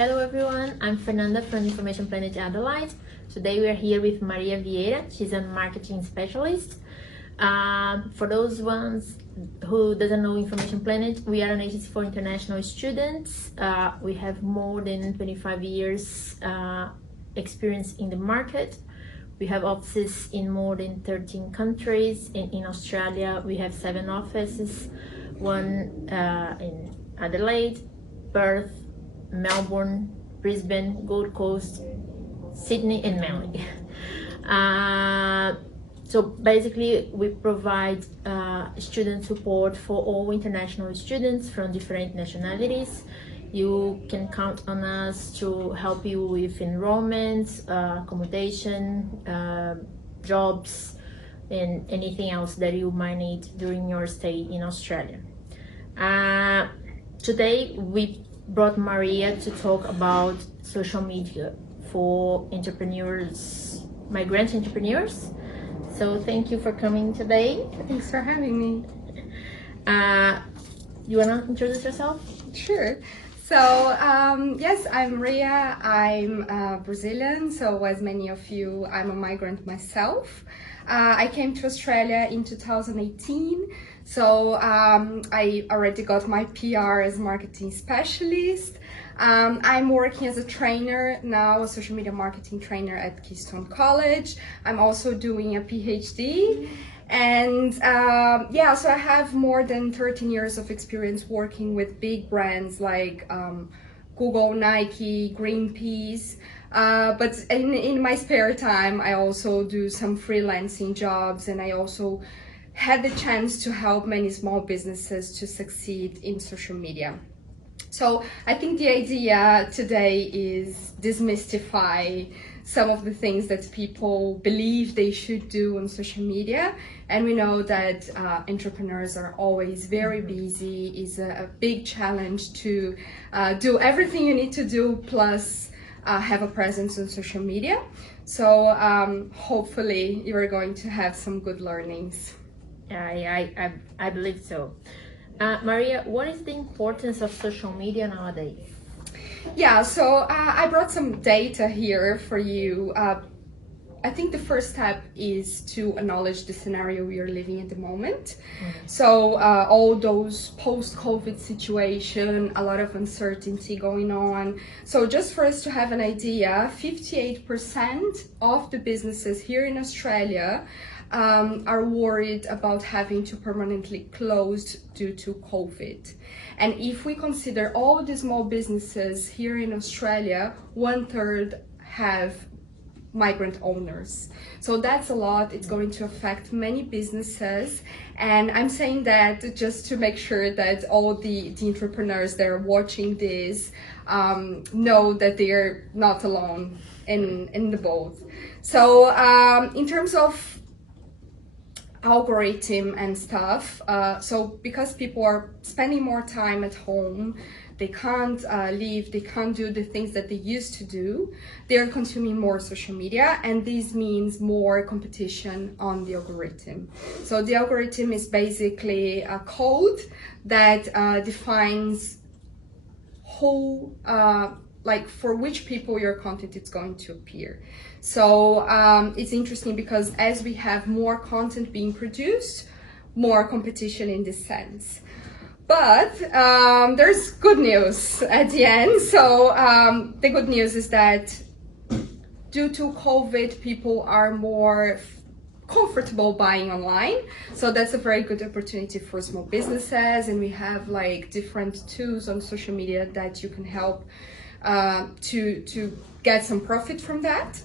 Hello everyone, I'm Fernanda from Information Planet Adelaide. Today we are here with Maria Vieira. She's a marketing specialist. For those ones who doesn't know Information Planet, we are an agency for international students. We have more than 25 years experience in the market. We have offices in more than 13 countries. In Australia, we have 7 offices, one in Adelaide, Perth, Melbourne, Brisbane, Gold Coast, Sydney and Manly. So basically we provide student support for all international students from different nationalities. You can count on us to help you with enrollment, accommodation, jobs, and anything else that you might need during your stay in Australia. Today we brought Maria to talk about social media for entrepreneurs, migrant entrepreneurs. So thank you for coming today. Thanks for having me. You wanna introduce yourself? Sure. So yes, I'm Maria. I'm Brazilian, so as many of you, I'm a migrant myself. I came to Australia in 2018, so I already got my PR as marketing specialist. I'm working as a trainer now, a social media marketing trainer at Keystone College. I'm also doing a PhD. And yeah, so I have more than 13 years of experience working with big brands like Google, Nike, Greenpeace. But in my spare time, I also do some freelancing jobs, and I also had the chance to help many small businesses to succeed in social media. So I think the idea today is demystify some of the things that people believe they should do on social media. And we know that entrepreneurs are always very busy. It's a big challenge to do everything you need to do, plus have a presence on social media. So hopefully you are going to have some good learnings. I believe so. Maria, what is the importance of social media nowadays? Yeah, so I brought some data here for you. I think the first step is to acknowledge the scenario we are living at the moment. So all those post-COVID situation, a lot of uncertainty going on. So just for us to have an idea, 58% of the businesses here in Australia are worried about having to permanently close due to COVID. And if we consider all the small businesses here in Australia, 1/3 have migrant owners. So that's a lot. It's going to affect many businesses. And I'm saying that just to make sure that all the entrepreneurs that are watching this know that they're not alone in the boat. So in terms of algorithm and stuff, so because people are spending more time at home, they can't leave, they can't do the things that they used to do, they're consuming more social media, and this means more competition on the algorithm. So the algorithm is basically a code that defines who like for which people your content is going to appear. So it's interesting because as we have more content being produced, more competition in this sense. But there's good news at the end. So the good news is that due to COVID, people are more comfortable buying online. So that's a very good opportunity for small businesses. And we have like different tools on social media that you can help to get some profit from that.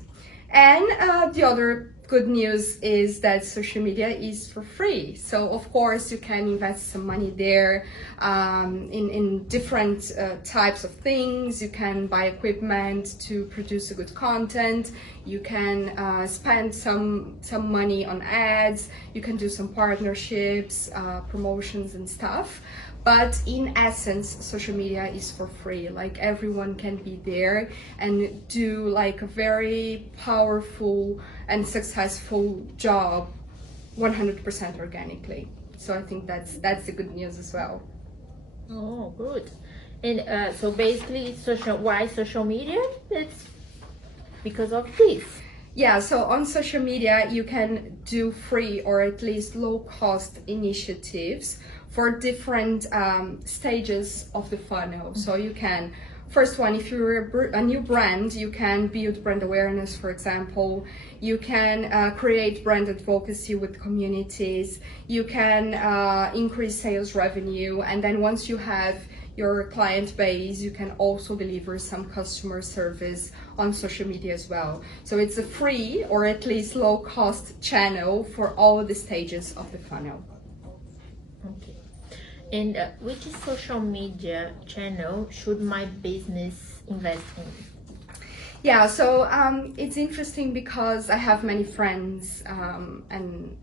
And the other good news is that social media is for free. So of course you can invest some money there in different types of things. You can buy equipment to produce a good content. You can spend some money on ads. You can do some partnerships, promotions and stuff. But in essence, social media is for free. Like everyone can be there and do like a very powerful and successful job 100% organically. So I think that's the good news as well. Oh, good. And so basically, why social media? It's because of this. Yeah, so on social media, you can do free or at least low-cost initiatives for different stages of the funnel. So you can, first one, if you're a new brand, you can build brand awareness, for example. You can create brand advocacy with communities. You can increase sales revenue. And then once you have your client base, you can also deliver some customer service on social media as well. So it's a free or at least low cost channel for all the stages of the funnel. Okay. And which social media channel should my business invest in? Yeah, so it's interesting because I have many friends and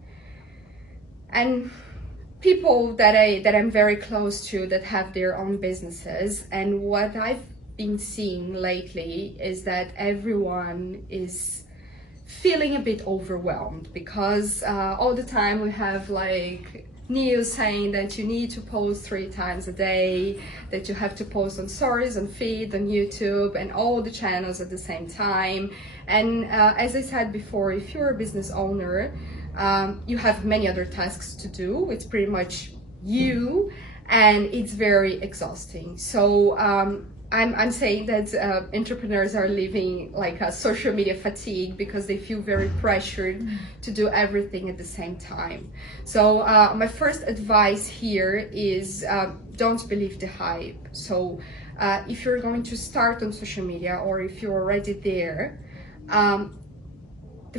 people that I'm very close to that have their own businesses, and what I've been seeing lately is that everyone is feeling a bit overwhelmed because all the time we have like news saying that you need to post 3 times a day, that you have to post on stories, on feed, on YouTube, and all the channels at the same time. And as I said before, if you're a business owner, you have many other tasks to do. It's pretty much you, and it's very exhausting. So I'm saying that entrepreneurs are living like a social media fatigue because they feel very pressured to do everything at the same time. So my first advice here is don't believe the hype. So if you're going to start on social media, or if you're already there,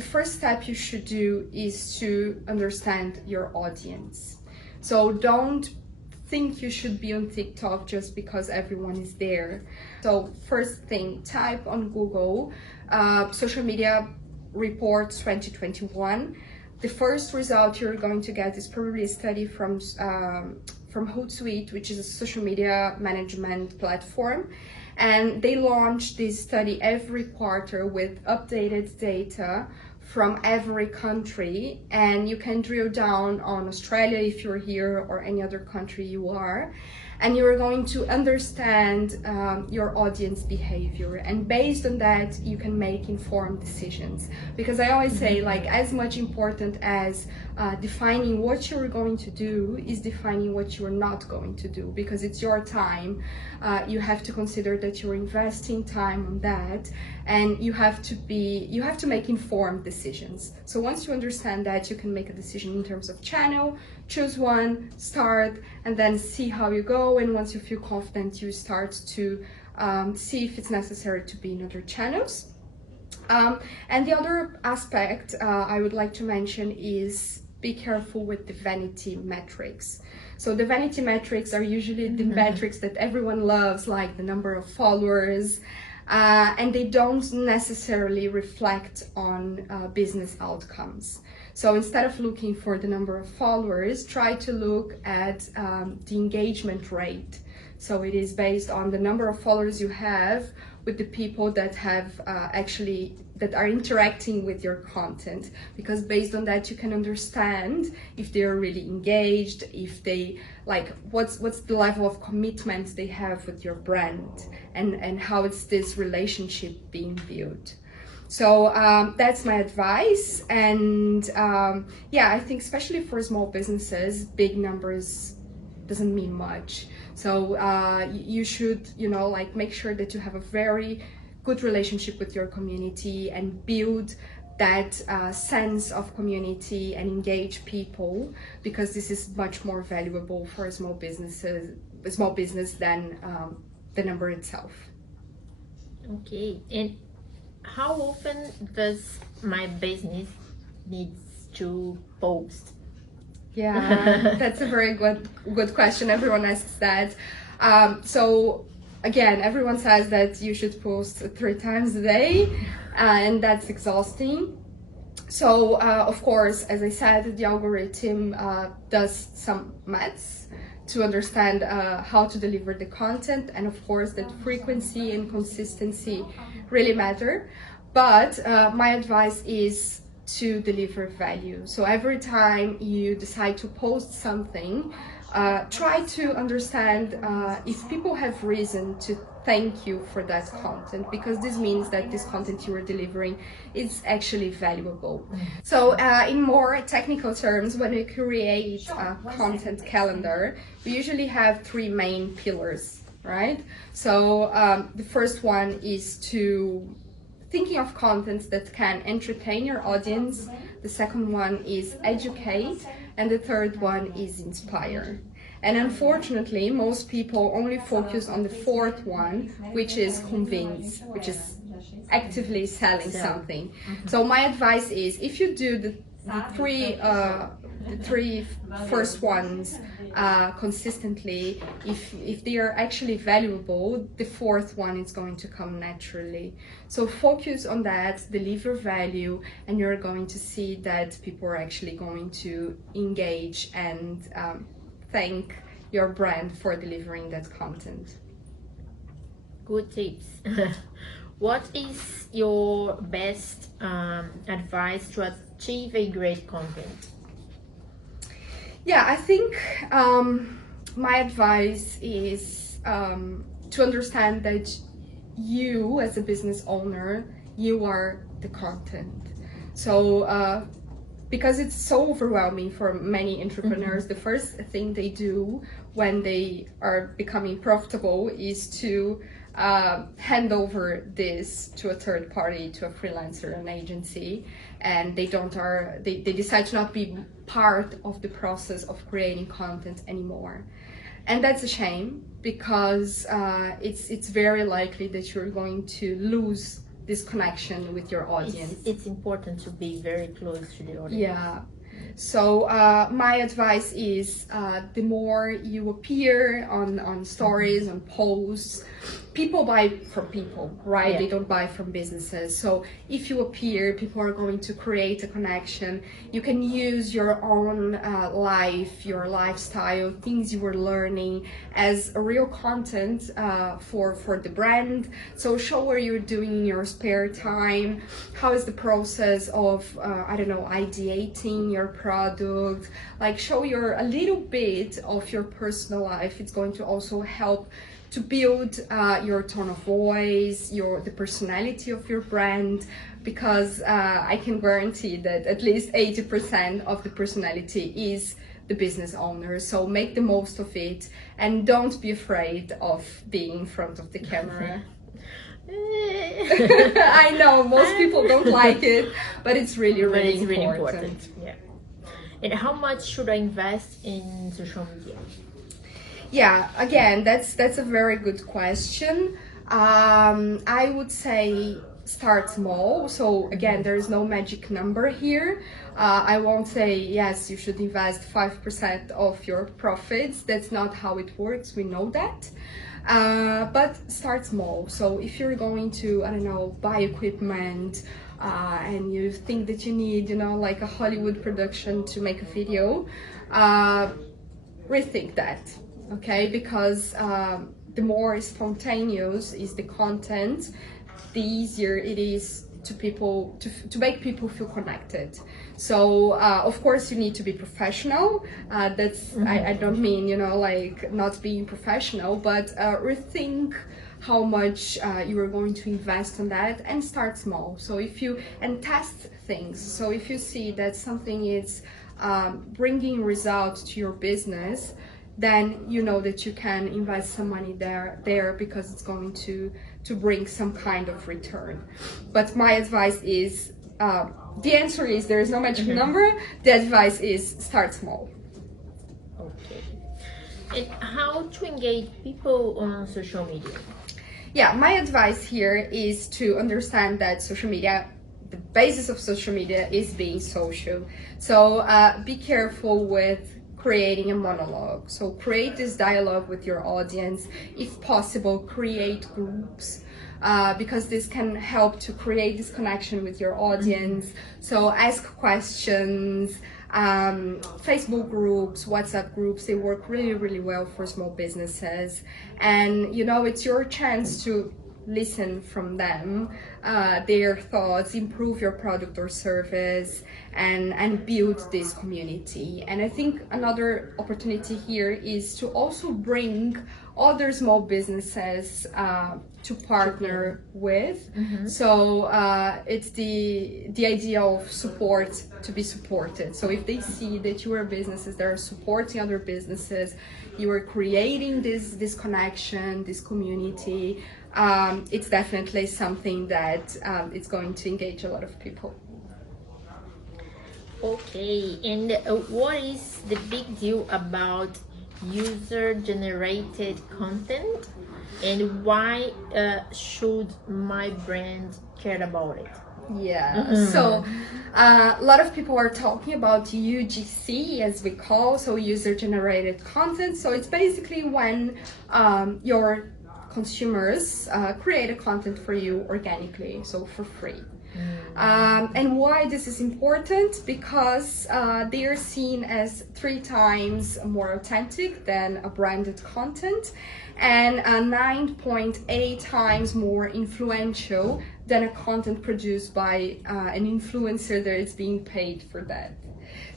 the first step you should do is to understand your audience. So don't think you should be on TikTok just because everyone is there. So first thing, type on Google social media reports 2021. The first result you're going to get is probably a study from Hootsuite, which is a social media management platform. And they launch this study every quarter with updated data from every country, and you can drill down on Australia if you're here, or any other country you are, and you're going to understand your audience behavior, and based on that you can make informed decisions. Because I always say, like, as much important as defining what you're going to do is defining what you're not going to do, because it's your time. You have to consider that you're investing time on that, and you have to make informed decisions. So once you understand that, you can make a decision in terms of channel, choose one, start, and then see how you go. And once you feel confident, you start to see if it's necessary to be in other channels. And the other aspect I would like to mention is be careful with the vanity metrics. So the vanity metrics are usually the metrics that everyone loves, like the number of followers, and they don't necessarily reflect on business outcomes. So instead of looking for the number of followers, try to look at the engagement rate. So it is based on the number of followers you have with the people that have that are interacting with your content, because based on that you can understand if they're really engaged, if they what's the level of commitment they have with your brand, and how it's this relationship being built. So that's my advice. And yeah, I think especially for small businesses, big numbers doesn't mean much. So you should, make sure that you have a very good relationship with your community and build that sense of community and engage people, because this is much more valuable for a small business than the number itself. Okay, and how often does my business needs to post? Yeah, that's a very good question. Everyone asks that. So again, everyone says that you should post 3 times a day, and that's exhausting. So of course, as I said, the algorithm does some maths to understand how to deliver the content, and of course that frequency and consistency really matter. But my advice is to deliver value. So every time you decide to post something, try to understand if people have reason to thank you for that content, because this means that this content you are delivering is actually valuable. So in more technical terms, when we create a content calendar, we usually have three main pillars, right? So the first one is to thinking of content that can entertain your audience. The second one is educate, and the third one is inspire. And unfortunately, most people only focus on the fourth one, which is convince, which is actively selling something. So my advice is, if you do the three first ones consistently, if they are actually valuable, the fourth one is going to come naturally. So focus on that, deliver value, and you're going to see that people are actually going to engage and thank your brand for delivering that content. Good tips. What is your best advice to achieve a great content? Yeah, I think my advice is to understand that you, as a business owner, you are the content. So because it's so overwhelming for many entrepreneurs, the first thing they do when they are becoming profitable is to hand over this to a third party, to a freelancer, an agency, and they decide to not be part of the process of creating content anymore. And that's a shame, because it's very likely that you're going to lose this connection with your audience. It's important to be very close to the audience. Yeah. So my advice is the more you appear on stories, on posts, people buy from people, right? Yeah. They don't buy from businesses. So if you appear, people are going to create a connection. You can use your own life, your lifestyle, things you were learning as a real content for the brand. So show what you're doing in your spare time. How is the process of, ideating your product? Like, show a little bit of your personal life. It's going to also help to build your tone of voice, the personality of your brand, because I can guarantee that at least 80% of the personality is the business owner. So make the most of it, and don't be afraid of being in front of the camera. I know most people don't like it, but it's really important. Yeah. And how much should I invest in social media? Yeah, again, that's a very good question. I would say start small. So again, there is no magic number here. I won't say, yes, you should invest 5% of your profits. That's not how it works. We know that. But start small. So if you're going to, buy equipment, and you think that you need, like a Hollywood production to make a video, rethink that. Okay, because the more spontaneous is the content, the easier it is to make people feel connected. So of course you need to be professional. I don't mean like not being professional, but rethink how much you are going to invest on that, and start small. So and test things. So if you see that something is bringing results to your business, then you know that you can invest some money there because it's going to bring some kind of return. But my advice is, the answer is there is no magic number. The advice is start small. Okay. And how to engage people on social media? Yeah, my advice here is to understand that social media, the basis of social media is being social. So be careful with creating a monologue. So create this dialogue with your audience. If possible, create groups, because this can help to create this connection with your audience. So ask questions. Facebook groups, WhatsApp groups, they work really, really well for small businesses. And it's your chance to listen from them, their thoughts, improve your product or service, and build this community. And I think another opportunity here is to also bring other small businesses to partner with. So it's the idea of support to be supported. So if they see that you are businesses that are supporting other businesses, you are creating this connection, this community, it's definitely something that it's going to engage a lot of people. Okay, and what is the big deal about user-generated content, and why should my brand care about it? Yeah, so a lot of people are talking about UGC, as we call, so user-generated content. So it's basically when your consumers create a content for you organically, so for free. And why this is important? Because they are seen as 3 times more authentic than a branded content, and 9.8 times more influential than a content produced by an influencer that is being paid for that.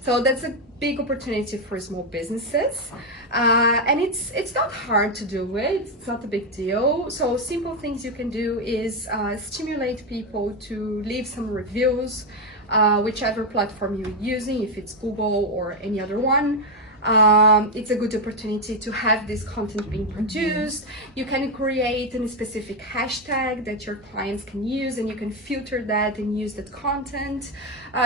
So that's a big opportunity for small businesses, and it's not hard to do it. It's not a big deal. So simple things you can do is stimulate people to leave some reviews, whichever platform you're using, if it's Google or any other one. It's a good opportunity to have this content being produced. You can create a specific hashtag that your clients can use, and you can filter that and use that content.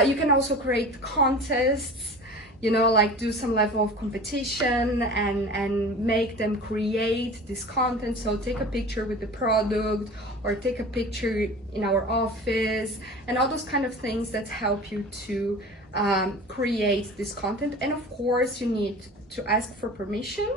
You can also create contests, you know, like do some level of competition and make them create this content. So take a picture with the product, or take a picture in our office, and all those kind of things that help you to create this content. And of course you need to ask for permission,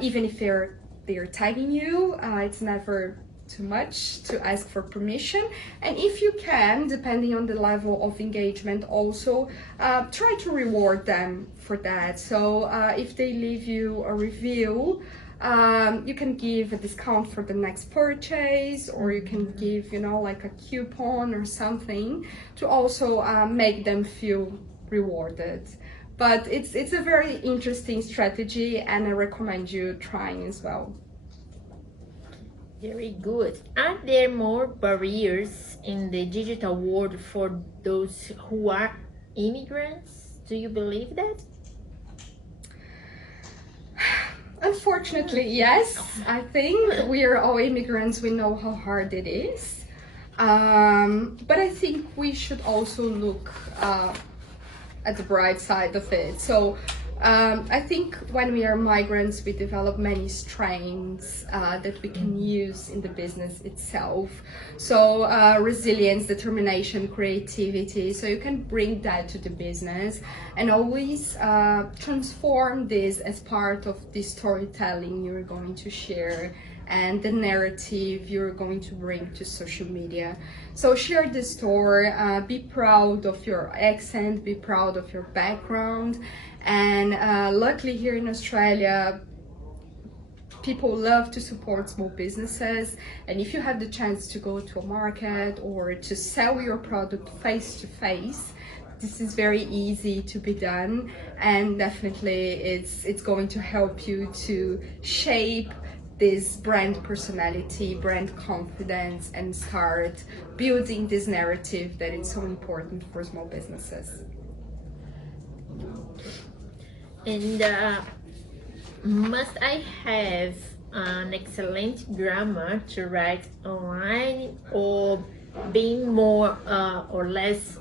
even if they're tagging you. It's never too much to ask for permission. And if you can, depending on the level of engagement, also try to reward them for that. So if they leave you a review, you can give a discount for the next purchase, or you can give, you know, like a coupon or something to also make them feel rewarded. But it's a very interesting strategy, and I recommend you trying as well. Very good. Are there more barriers in the digital world for those who are immigrants? Do you believe that? Unfortunately, yes. I think we are all immigrants. We know how hard it is. But I think we should also look at the bright side of it. So I think when we are migrants, we develop many strengths that we can use in the business itself. So resilience, determination, creativity. So you can bring that to the business and always transform this as part of the storytelling you're going to share and the narrative you're going to bring to social media. So share the story, be proud of your accent, be proud of your background. And luckily here in Australia, people love to support small businesses. And if you have the chance to go to a market or to sell your product face to face, this is very easy to be done. And definitely it's going to help you to shape this brand personality, brand confidence, and start building this narrative that is so important for small businesses. And must I have an excellent grammar to write online, or being more or less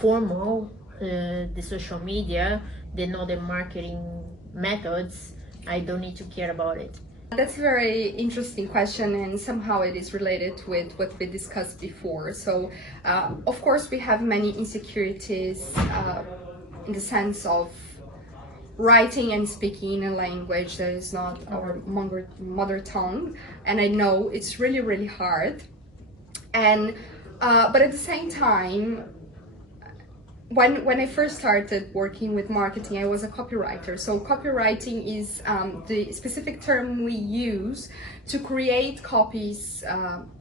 formal, the social media, the other marketing methods, I don't need to care about it? That's a very interesting question, and somehow it is related with what we discussed before. So of course we have many insecurities in the sense of writing and speaking in a language that is not our mother tongue, and I know it's really hard. And but at the same time, when I first started working with marketing, I was a copywriter. So copywriting is the specific term we use to create copies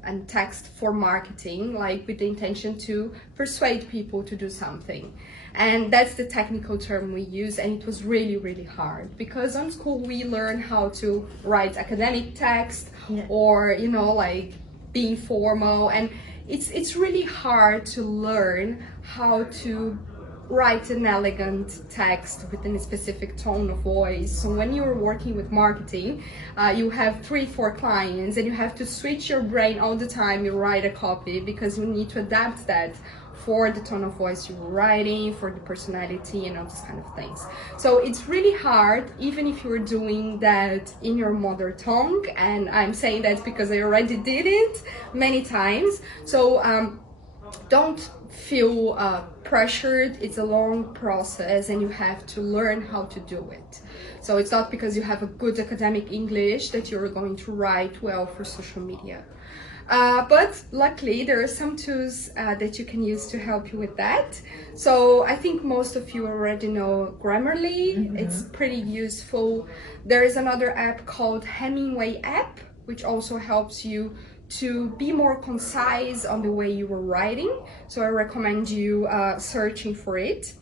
and text for marketing, like with the intention to persuade people to do something. And that's the technical term we use, and it was really, really hard because on school we learn how to write academic text, or, you know, like being formal, and it's really hard to learn how to write an elegant text within a specific tone of voice. So when you're working with marketing, you have 3-4 clients and you have to switch your brain all the time you write a copy, because you need to adapt that for the tone of voice you're writing, for the personality and all these kind of things. So it's really hard, even if you're doing that in your mother tongue, and I'm saying that because I already did it many times. So don't feel pressured. It's a long process and you have to learn how to do it. So it's not because you have a good academic English that you're going to write well for social media. But luckily there are some tools that you can use to help you with that. So I think most of you already know Grammarly. It's pretty useful. There is another app called Hemingway app, which also helps you to be more concise on the way you were writing. So I recommend you searching for it.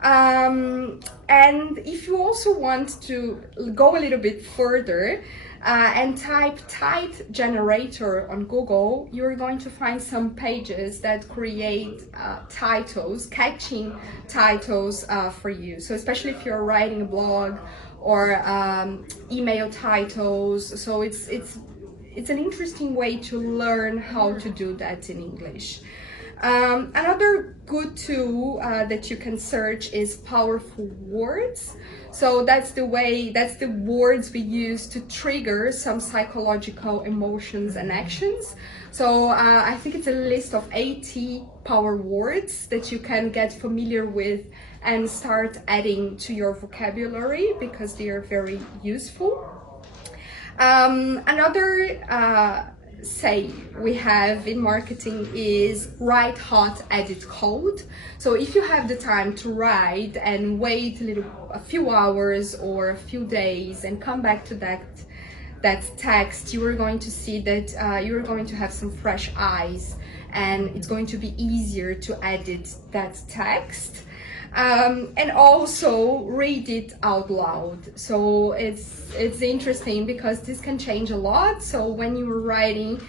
And if you also want to go a little bit further and type Tide Generator on Google, you're going to find some pages that create titles, catching titles for you. So especially if you're writing a blog or email titles. So it's an interesting way to learn how to do that in English. Another good tool that you can search is powerful words. So that's the words we use to trigger some psychological emotions and actions. So I think it's a list of 80 power words that you can get familiar with and start adding to your vocabulary, because they are very useful. Another say we have in marketing is write hot, edit cold. So if you have the time to write and wait a few hours or a few days and come back to that text, you are going to see that you're going to have some fresh eyes, and it's going to be easier to edit that text. And also read it out loud. So it's interesting because this can change a lot. So when you were writing,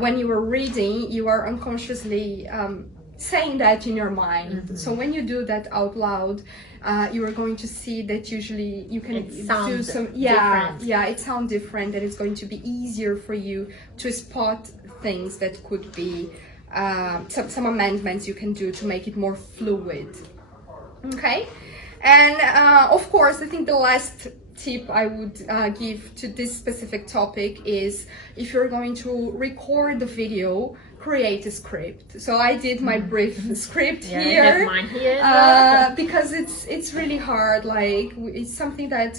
when you were reading, you are unconsciously saying that in your mind. So when you do that out loud, you are going to see that usually you can do some different. It sounds different, and it's going to be easier for you to spot things that could be some amendments you can do to make it more fluid. Okay, and of course, I think the last tip I would give to this specific topic is, if you're going to record the video, create a script. So I did my brief script here. I have mine here because it's really hard. Like, it's something that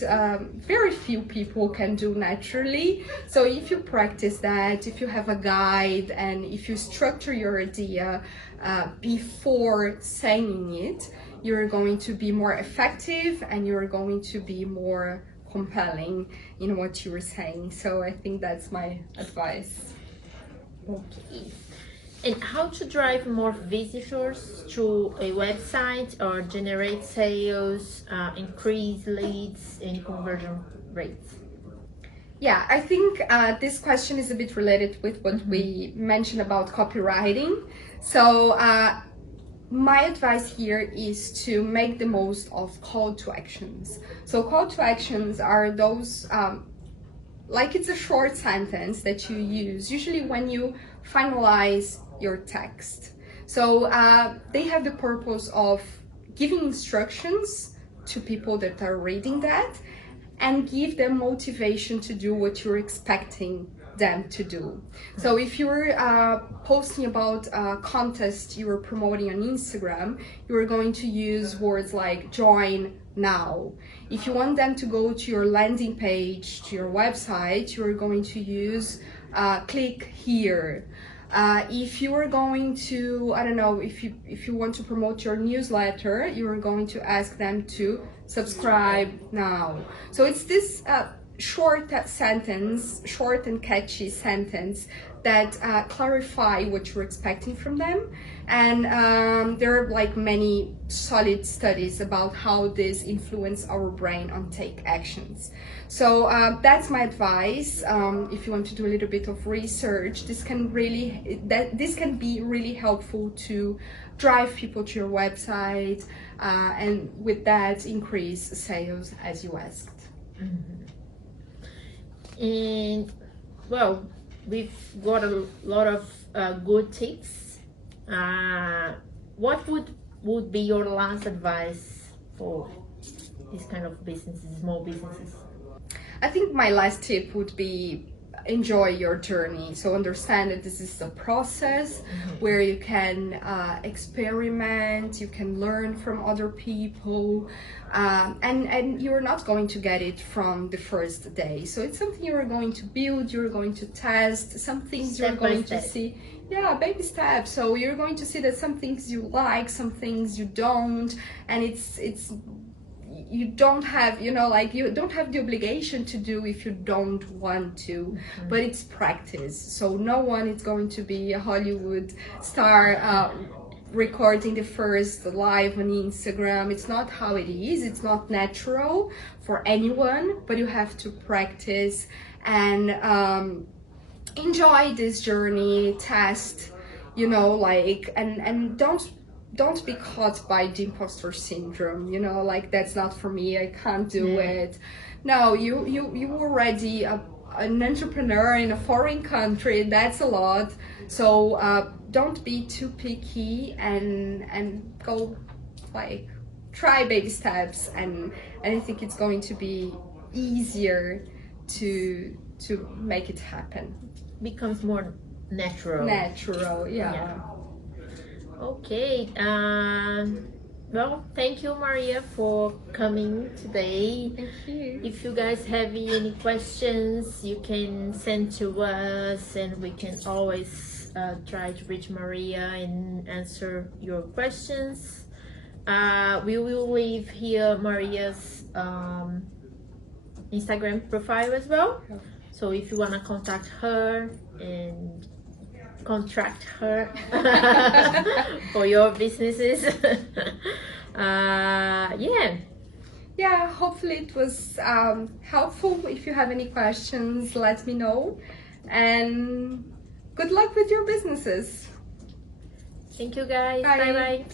very few people can do naturally. So if you practice that, if you have a guide, and if you structure your idea before saying it, you're going to be more effective and you're going to be more compelling in what you were saying. So I think that's my advice. Okay. And how to drive more visitors to a website or generate sales, increase leads and conversion rates? Yeah, I think this question is a bit related with what we mentioned about copywriting. So my advice here is to make the most of call to actions. So call to actions are those, like, it's a short sentence that you use usually when you finalize your text. So they have the purpose of giving instructions to people that are reading that, and give them motivation to do what you're expecting them to do. So if you're posting about a contest you are promoting on Instagram, you're going to use words like join now. If you want them to go to your landing page, to your website, you're going to use click here. If you are going to, I don't know, if you want to promote your newsletter, you are going to ask them to subscribe now. So it's this short sentence, short and catchy sentence that clarify what you're expecting from them. And there are like many solid studies about how this influence our brain on take actions. So that's my advice. If you want to do a little bit of research, this can be really helpful to drive people to your website, and with that increase sales as you asked. Mm-hmm. And well, we've got a lot of good tips. What would be your last advice for these kind of businesses, small businesses? I think my last tip would be enjoy your journey. So understand that this is a process where you can experiment, you can learn from other people, and you're not going to get it from the first day. So it's something you're going to build, you're going to test, some things you're going to see. Yeah, baby steps. So you're going to see that some things you like, some things you don't, and it's you don't have, you don't have the obligation to do if you don't want to, but it's practice. So no one is going to be a Hollywood star recording the first live on Instagram. It's not how it is. It's not natural for anyone, but you have to practice and enjoy this journey, test, and don't be caught by the imposter syndrome, that's not for me, I can't do it. No, you already an entrepreneur in a foreign country, that's a lot. So don't be too picky and go try baby steps, and I think it's going to be easier to make it happen. Becomes more natural. Yeah. Okay, well, thank you, Maria, for coming today. Thank you. If you guys have any questions, you can send to us, and we can always try to reach Maria and answer your questions. We will leave here Maria's Instagram profile as well. So if you want to contact her and contract her for your businesses. Yeah, hopefully it was helpful. If you have any questions, let me know, and good luck with your businesses. Thank you guys. Bye. Bye.